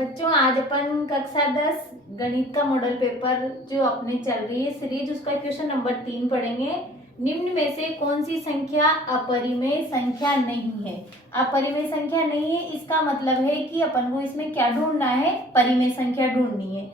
बच्चों आज अपन कक्षा 10 गणित का मॉडल पेपर जो अपने चल रही है सीरीज, उसका क्वेश्चन नंबर 3 पढ़ेंगे। निम्न में से कौन सी संख्या अपरिमेय संख्या नहीं है? अपरिमेय संख्या नहीं है, इसका मतलब है कि अपन को इसमें क्या ढूंढना है? परिमेय संख्या ढूंढनी है।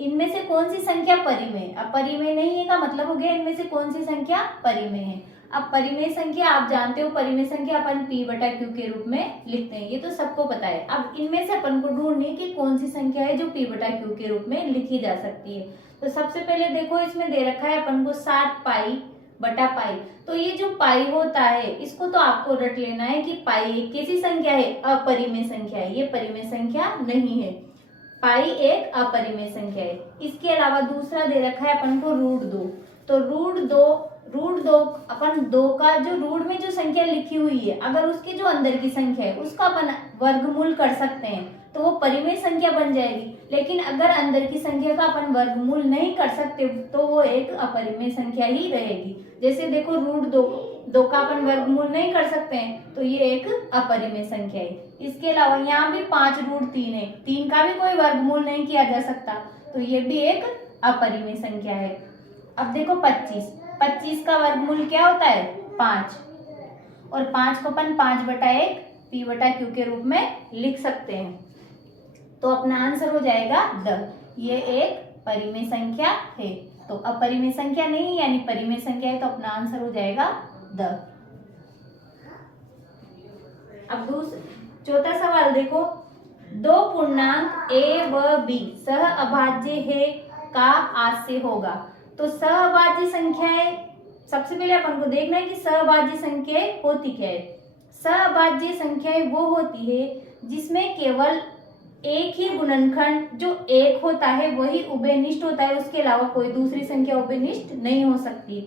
इनमें से कौन सी संख्या परिमेय? अपरिमेय नहीं है का मतलब हो गया इनमें से कौन सी संख्या परिमेय है। अब परिमेय संख्या आप जानते हो, परिमेय संख्या अपन p/q के रूप में लिखते हैं, ये तो सबको पता है। अब इनमें से अपन को ढूंढनी है कि कौन सी संख्या है जो p/q के रूप में लिखी जा सकती है। तो सबसे पहले देखो इसमें दे रखा है अपन को 60π/π। तो ये जो पाई होता है इसको तो आपको रट लेना है कि पाई एक कैसी संख्या है? अपरिमेय संख्या है, ये परिमेय संख्या नहीं है। पाई एक अपरिमेय संख्या है। इसके अलावा दूसरा दे रखा है अपन को √2। तो √2 अपन 2 का जो रूट में जो संख्या लिखी हुई है, अगर उसके जो अंदर की संख्या है उसका अपन वर्गमूल कर सकते हैं तो वो परिमेय संख्या बन जाएगी। लेकिन अगर अंदर की संख्या का अपन वर्गमूल नहीं कर सकते तो वो एक अपरिमेय संख्या ही रहेगी। जैसे देखो √2 का अपन वर्गमूल नहीं कर सकते हैं तो ये एक अपरिमेय संख्या है। इसके अलावा यहाँ भी 5√3 है, 3 का भी कोई वर्गमूल नहीं किया जा सकता तो ये भी एक अपरिमेय संख्या है। अब देखो 25 का वर्गमूल क्या होता है? 5, और 5 को अपन 5/1 p/q के रूप में लिख सकते हैं। तो अपना आंसर हो जाएगा 10। ये एक परिमेय संख्या है। तो अपरिमेय संख्या नहीं यानी परिमेय संख्या है, तो अपना आंसर हो जाएगा 10। अब चौथा सवाल देखो, 2 पूर्णांक a व b सह अभाज्य है का आस्य होगा। तो सहअभाज्य संख्याएं, सबसे पहले अपन को देखना है कि सहअभाज्य संख्याएं होती क्या है। सहअभाज्य संख्याएं वो होती है जिसमें केवल एक ही गुणनखंड जो एक होता है वही उभयनिष्ठ होता है, उसके अलावा कोई दूसरी संख्या उभयनिष्ठ नहीं हो सकती।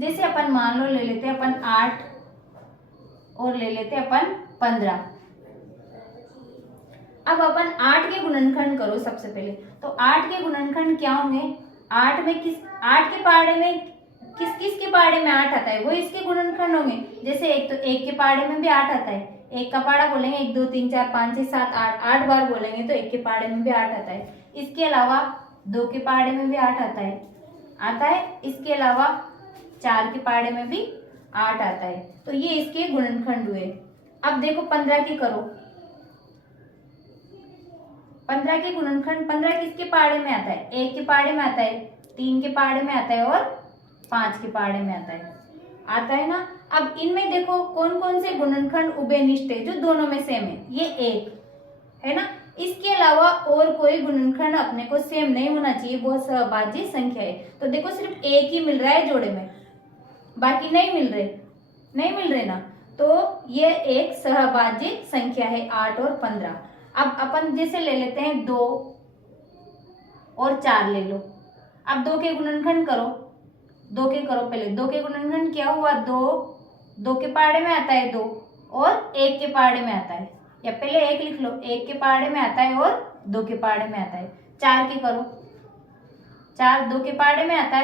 जैसे अपन मान लो ले लेते हैं अपन 8 और ले लेते हैं अपन 15। अब अपन 8 के गुणनखंड करो सबसे पहले। तो 8 के गुणनखंड क्या होंगे? 8 के पहाड़े में किस के पहाड़े में 8 आता है वो इसके गुणनखंड होंगे। जैसे एक तो 1 के पहाड़े में भी 8 आता है, 1 का पहाड़ा बोलेंगे 1 2 3 4 5 6 7 8 बार बोलेंगे तो 1 के पहाड़े में भी 8 आता है। इसके अलावा 2 के पहाड़े में भी 8 आता है। इसके अलावा 4 के पहाड़े में भी 8 आता है। तो ये इसके गुणनखंड हुए। अब देखो 15 की करो। 15 के गुणनखंड, 15 किसके पहाड़े में आता है? 1 के पहाड़े में आता है, 3 के पहाड़े में आता है और 5 के पहाड़े में आता है ना। अब इनमें देखो कौन कौन से गुणनखंड उभयनिष्ठ है जो दोनों में सेम है। ये 1 है ना। इसके अलावा और कोई गुणनखंड अपने को सेम नहीं होना चाहिए, वो सहअभाज्य संख्या है। तो देखो सिर्फ 1 ही मिल रहा है जोड़े में, बाकी नहीं मिल रहे ना। तो ये एक सहअभाज्य संख्या है 8 और 15। अब अपन जैसे ले लेते हैं 2 और 4 ले लो। अब 2 के गुणनखंड करो, 2 के करो पहले। 2 के गुणनखंड क्या हुआ? 2 के पहाड़े में आता है 2 और 1 के पहाड़े में आता है, या पहले 1 लिख लो, 1 के पहाड़े में आता है और 2 के पहाड़े में आता है। 4 के करो, 4 2 के पहाड़े में आता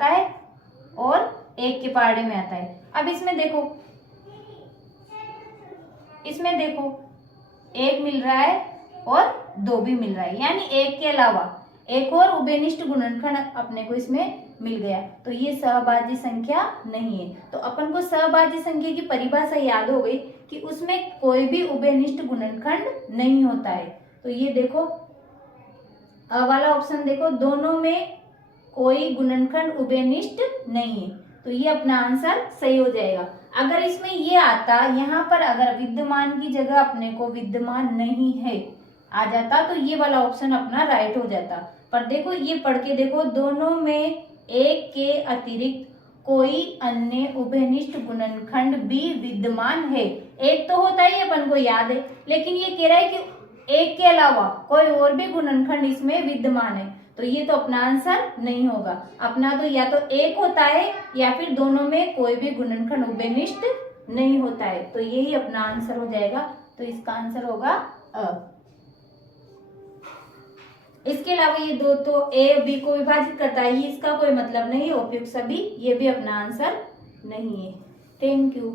है और 1 के पहाड़े में आता है। अब इसमें देखो 1 मिल रहा है और 2 भी मिल रहा है, यानी 1 के अलावा एक और उभयनिष्ठ गुणनखंड अपने को इसमें मिल गया। तो ये सहअभाज्य संख्या नहीं है। तो अपन को सहअभाज्य संख्या की परिभाषा याद हो गई कि उसमें कोई भी उभयनिष्ठ गुणनखंड नहीं होता है। तो ये देखो अ वाला ऑप्शन देखो, दोनों में कोई गुणनखंड उभयनिष्ठ नहीं है, तो ये अपना आंसर सही हो जाएगा। अगर इसमें ये आता, यहाँ पर अगर विद्यमान की जगह अपने को विद्यमान नहीं है आ जाता तो ये वाला ऑप्शन अपना राइट हो जाता। पर देखो ये पढ़ के देखो, दोनों में एक के अतिरिक्त कोई अन्य उभयनिष्ठ गुणनखंड भी विद्यमान है। एक तो होता ही अपन को याद है, लेकिन ये कह रहा है कि एक के अलावा कोई और भी गुणनखंड इसमें विद्यमान है, तो ये तो अपना आंसर नहीं होगा। अपना तो या तो एक होता है या फिर दोनों में कोई भी गुणनखंड उभयनिष्ठ नहीं होता है, तो यही अपना आंसर हो जाएगा। तो इसका आंसर होगा अ। इसके अलावा ये 2 तो a b को विभाजित करता है, ये इसका कोई मतलब नहीं है। उपयुक्त सभी, ये भी अपना आंसर नहीं है। Thank you.